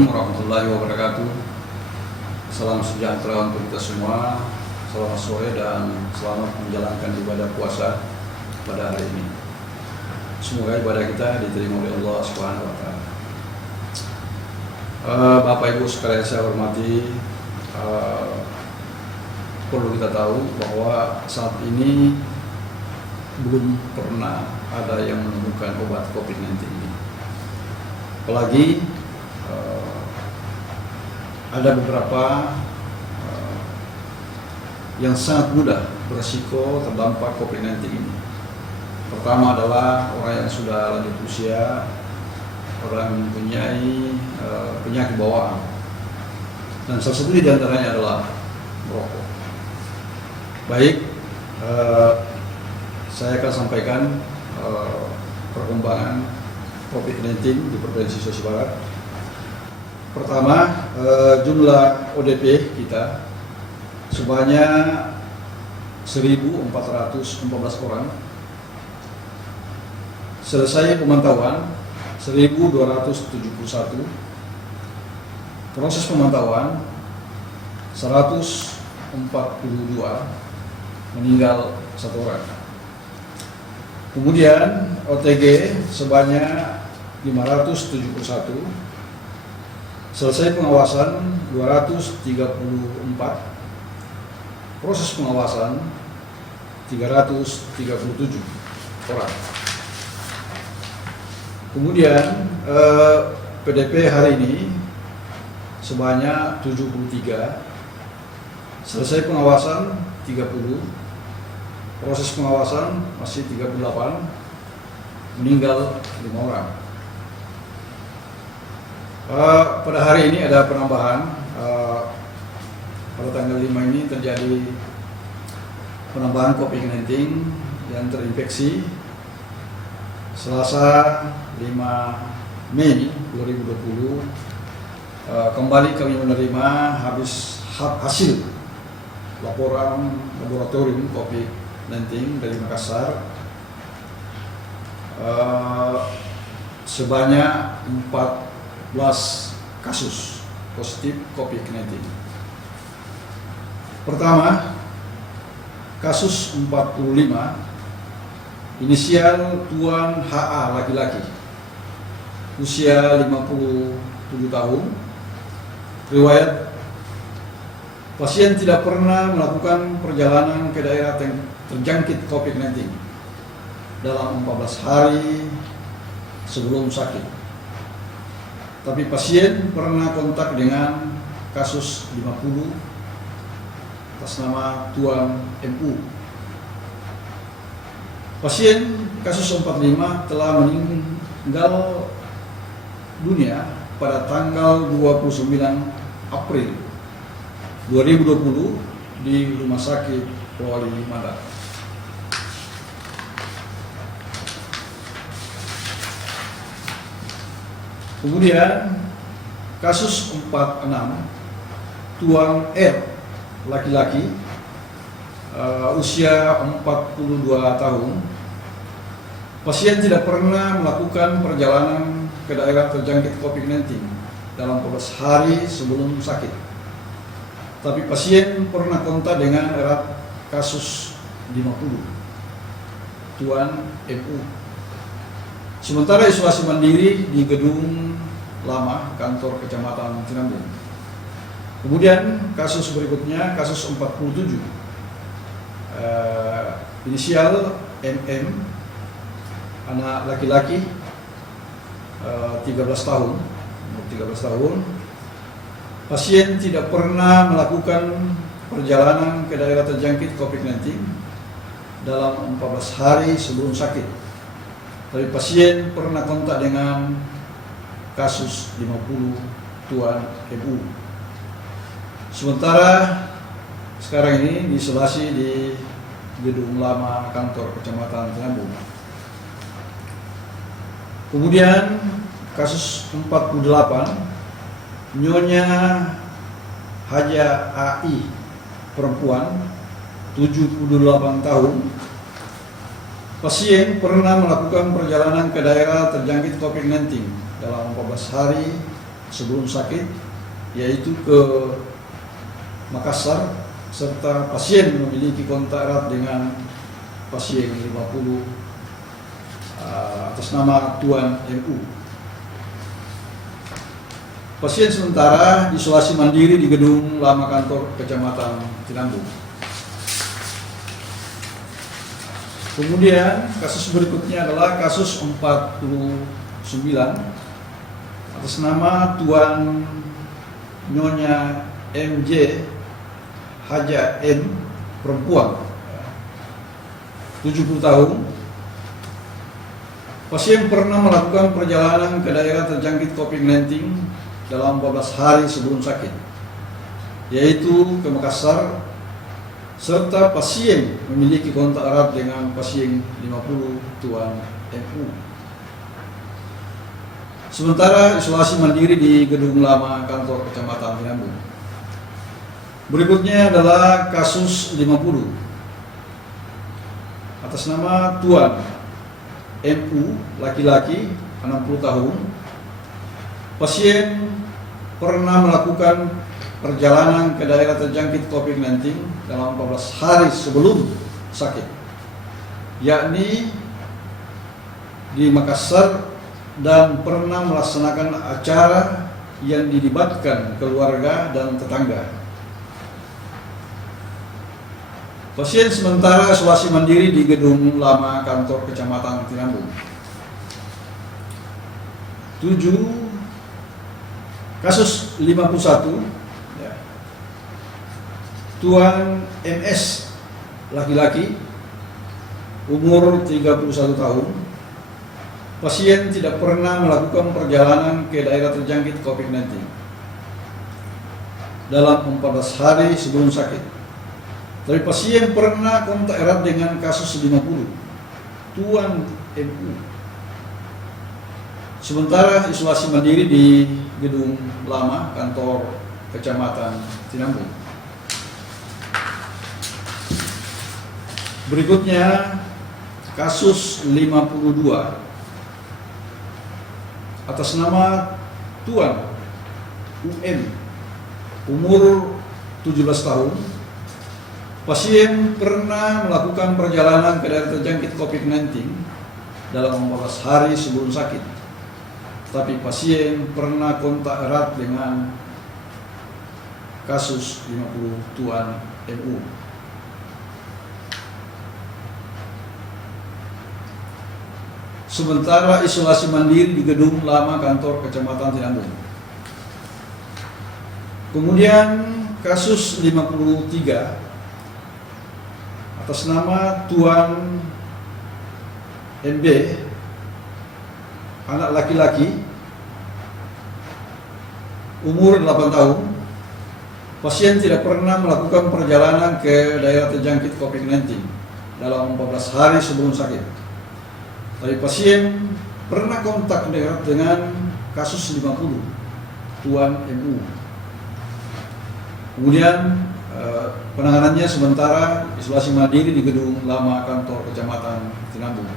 Assalamualaikum warahmatullahi wabarakatuh. Salam sejahtera untuk kita semua. Selamat sore dan selamat menjalankan ibadah puasa pada hari ini. Semoga ibadah kita diterima oleh Allah Subhanahu wa Ta'ala. Bapak Ibu sekalian saya hormati, perlu kita tahu bahwa saat ini belum pernah ada yang menemukan obat COVID-19 ini. Apalagi ada beberapa yang sangat mudah beresiko terdampak COVID-19 ini. Pertama adalah orang yang sudah lanjut usia, orang yang mempunyai penyakit bawaan, dan salah satu di antaranya adalah merokok. Baik, saya akan sampaikan perkembangan COVID-19 di Provinsi Sulawesi Barat. Pertama, jumlah ODP kita sebanyak 1.414 orang. Selesai pemantauan 1.271. Proses pemantauan 142, meninggal 1 orang. Kemudian OTG sebanyak 571. Selesai pengawasan 234. Proses pengawasan 337 orang. Kemudian PDP hari ini sebanyak 73. Selesai pengawasan 30. Proses pengawasan masih 38. Meninggal 5 orang. Pada hari ini ada penambahan. Pada tanggal 5 ini terjadi penambahan COVID-19 yang terinfeksi. Selasa 5 Mei 2020 kembali kami menerima hasil laporan laboratorium COVID-19 dari Makassar sebanyak 14 kasus positif COVID-19. Pertama, kasus 45, inisial Tuan HA, laki-laki, usia 57 tahun, riwayat pasien tidak pernah melakukan perjalanan ke daerah terjangkit COVID-19 dalam 14 hari sebelum sakit. Tapi pasien pernah kontak dengan kasus 50 atas nama Tuan MU. Pasien kasus 45 telah meninggal dunia pada tanggal 29 April 2020 di Rumah Sakit Polri Mandar. Kemudian kasus 46, Tuan R, laki-laki, usia 42 tahun. Pasien tidak pernah melakukan perjalanan ke daerah terjangkit COVID-19 dalam 14 hari sebelum sakit. Tapi pasien pernah kontak dengan erat kasus 50, Tuan MU. Sementara isolasi mandiri di gedung lama kantor Kecamatan Tinambung. Kemudian kasus berikutnya, kasus 47, inisial MM, anak laki-laki, 13 tahun, umur 13 tahun. Pasien tidak pernah melakukan perjalanan ke daerah terjangkit COVID-19 dalam 14 hari sebelum sakit. Tapi pasien pernah kontak dengan kasus 50, Tuan MU. Sementara sekarang ini diisolasi di gedung lama kantor Kecamatan Tinambung. Kemudian kasus 48, Nyonya Haja AI, perempuan, 78 tahun. Pasien pernah melakukan perjalanan ke daerah terjangkit COVID-19 dalam 14 hari sebelum sakit, yaitu ke Makassar, serta pasien memiliki kontak erat dengan pasien 50 atas nama Tuan MU. Pasien sementara isolasi mandiri di gedung lama kantor Kecamatan Tinambung. Kemudian kasus berikutnya adalah kasus 49 atas nama Tuan Nyonya MJ Haja M, perempuan, 70 tahun. Pasien pernah melakukan perjalanan ke daerah terjangkit COVID-19 dalam 14 hari sebelum sakit, yaitu ke Makassar, serta pasien memiliki kontak erat dengan pasien 50 Tuan MU. Sementara isolasi mandiri di gedung lama kantor Kecamatan Tinambung. Berikutnya adalah kasus 50 atas nama Tuan MU, laki-laki, 60 tahun. Pasien pernah melakukan perjalanan ke daerah terjangkit COVID-19 dalam 14 hari sebelum sakit, yakni di Makassar, dan pernah melaksanakan acara yang dilibatkan keluarga dan tetangga. Pasien sementara isolasi mandiri di gedung lama kantor Kecamatan Tinambung. 7. Kasus 51 ya. Tuan MS, laki-laki, umur 31 tahun. Pasien tidak pernah melakukan perjalanan ke daerah terjangkit COVID-19 dalam 14 hari sebelum sakit. Tapi pasien pernah kontak erat dengan kasus 50 Tuan MU. Sementara isolasi mandiri di gedung lama kantor Kecamatan Tinambung. Berikutnya kasus 52 atas nama Tuan UM, umur 17 tahun. Pasien pernah melakukan perjalanan ke daerah terjangkit COVID-19 dalam 14 hari sebelum sakit. Tapi pasien pernah kontak erat dengan kasus 50 Tuan MU. Sementara isolasi mandiri di gedung lama kantor Kecamatan Tinambung. Kemudian kasus 53 atas nama Tuan MB, anak laki-laki, umur 8 tahun. Pasien tidak pernah melakukan perjalanan ke daerah terjangkit COVID-19 dalam 14 hari sebelum sakit. Tapi pasien pernah kontak erat dengan kasus 50 Tuan MU. Kemudian penanganannya sementara isolasi mandiri di gedung lama kantor Kecamatan Tinambung.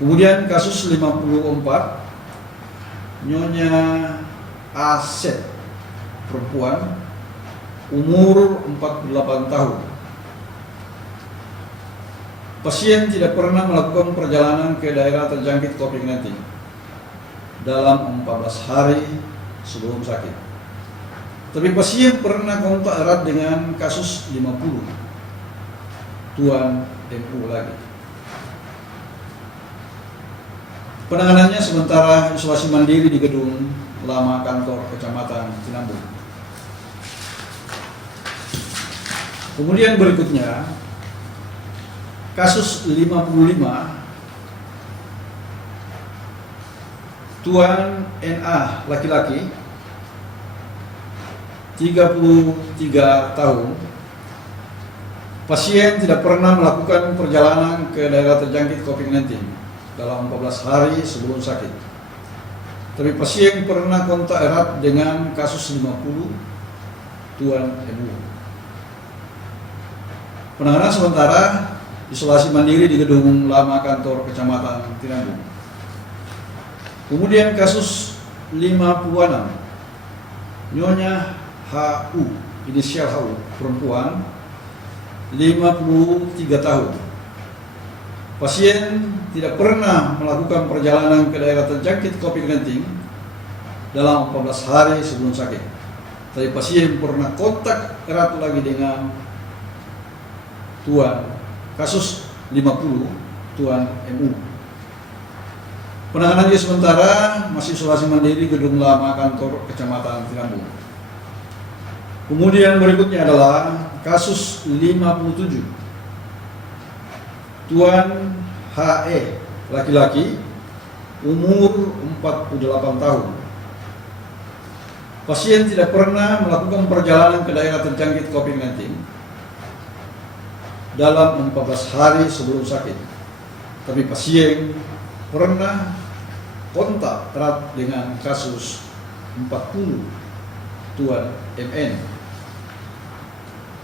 Kemudian kasus 54 Nyonya Asep, perempuan, umur 48 tahun. Pasien tidak pernah melakukan perjalanan ke daerah terjangkit COVID-19 dalam 14 hari sebelum sakit. Tapi pasien pernah kontak erat dengan kasus 50 Tuan MU lagi. Penanganannya sementara isolasi mandiri di gedung lama kantor Kecamatan Tinambung. Kemudian berikutnya kasus 55 Tuan NA, laki-laki, 33 tahun. Pasien tidak pernah melakukan perjalanan ke daerah terjangkit COVID-19 dalam 14 hari sebelum sakit. Tapi pasien pernah kontak erat dengan kasus 50 Tuan MU. Penanganan sementara isolasi mandiri di gedung lama kantor Kecamatan Tinambung. Kemudian kasus Nyonya HU, inisial HU, perempuan, 53 tahun. Pasien tidak pernah melakukan perjalanan ke daerah terjangkit COVID-19 dalam 14 hari sebelum sakit. Tapi pasien pernah kontak erat lagi dengan Tuan kasus 50 Tuan MU. Penanganannya sementara masih isolasi mandiri Gedung Lama Kantor Kecamatan Tinambung. Kemudian berikutnya adalah kasus 57 Tuan HE, laki-laki, umur 48 tahun. Pasien tidak pernah melakukan perjalanan ke daerah terjangkit COVID-19 dalam 14 hari sebelum sakit. Tapi pasien pernah kontak erat dengan kasus 40 Tuan MN.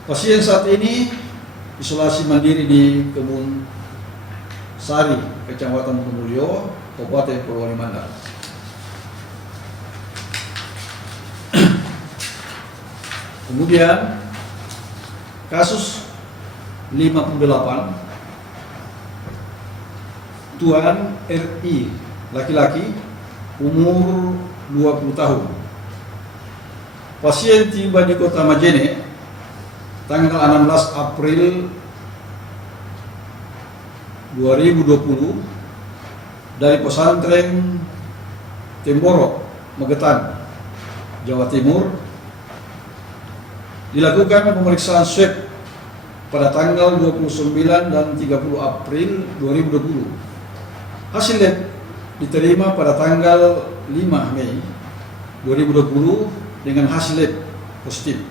Pasien saat ini isolasi mandiri di Kebun Sari, Kecamatan Tumulyo, Kabupaten Polewali Mandar. Kemudian kasus 58 Tuan RI, laki-laki, umur 20 tahun. Pasien tiba di Kota Majene tanggal 16 April 2020 dari pesantren Temboro, Magetan, Jawa Timur. Dilakukan pemeriksaan swab pada tanggal 29 dan 30 April 2020. Hasil lab diterima pada tanggal 5 Mei 2020 dengan hasil lab positif.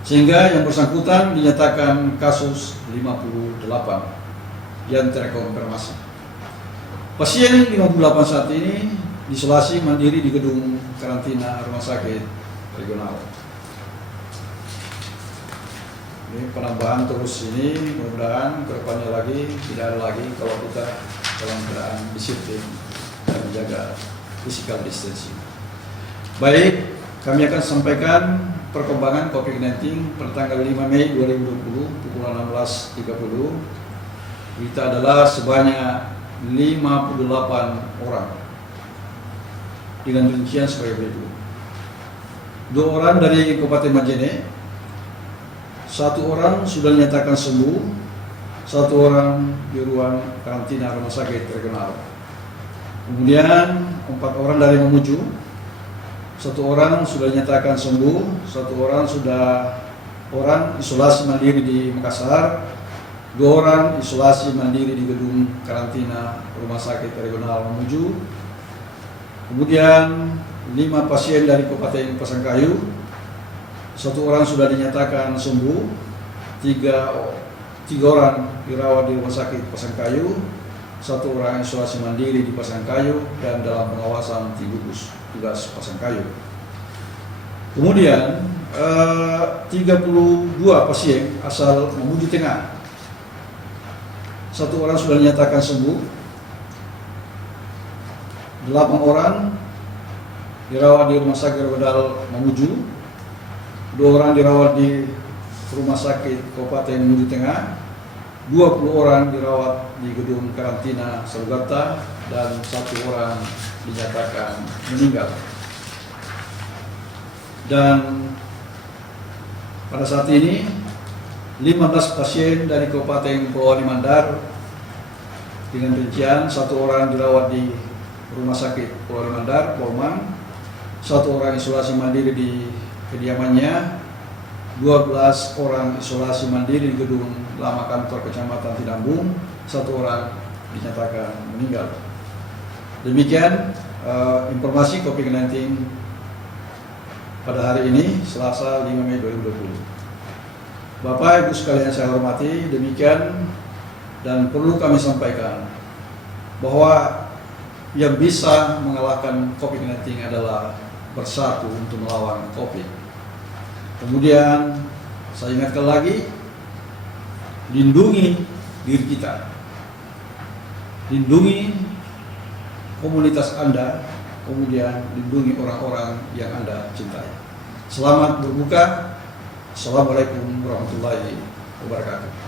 Sehingga yang bersangkutan dinyatakan kasus 58 yang terkonfirmasi. Pasien 58 saat ini diisolasi mandiri di gedung karantina Rumah Sakit Regional. Ini penambahan terus ini, mudah-mudahan kedepannya lagi tidak ada lagi kalau kita dalam keadaan disiplin dan menjaga physical distancing. Baik, kami akan sampaikan perkembangan COVID-19 pada tanggal 5 Mei 2020 pukul 16.30. Kita adalah sebanyak 58 orang dengan rincian sebagai berikut. 2 orang dari Kabupaten Majene, 1 orang sudah dinyatakan sembuh, 1 orang di ruang karantina Rumah Sakit Regional. Kemudian 4 orang dari Mamuju, 1 orang sudah dinyatakan sembuh, 1 orang isolasi mandiri di Makassar, 2 orang isolasi mandiri di gedung karantina Rumah Sakit Regional Mamuju. Kemudian 5 pasien dari Kabupaten Pasangkayu, 1 orang sudah dinyatakan sembuh, 3 orang dirawat di Rumah Sakit Pasangkayu, 1 orang isolasi mandiri di Pasangkayu dan dalam pengawasan tim gugus tugas Pasangkayu. Kemudian 32 pasien asal Mamuju Tengah, 1 orang sudah dinyatakan sembuh, 8 orang dirawat di Rumah Sakit Regional Mamuju, 2 orang dirawat di Rumah Sakit Kabupaten Mamuju Tengah, 20 orang dirawat di gedung karantina Salugata, dan 1 orang dinyatakan meninggal. Dan pada saat ini 15 pasien dari Kabupaten Polewali Mandar dengan rincian 1 orang dirawat di Rumah Sakit Polewali Mandar, Polman, 1 orang isolasi mandiri di kediamannya, 12 orang isolasi mandiri di gedung Lama Kantor Kecamatan Tinambung, 1 orang dinyatakan meninggal. Demikian informasi COVID-19 pada hari ini, Selasa 5 Mei 2020. Bapak Ibu sekalian saya hormati, demikian dan perlu kami sampaikan bahwa yang bisa mengalahkan COVID-19 adalah bersatu untuk melawan COVID. Kemudian saya ingatkan lagi, lindungi diri kita, lindungi komunitas Anda, kemudian lindungi orang-orang yang Anda cintai. Selamat berbuka. Assalamualaikum warahmatullahi wabarakatuh.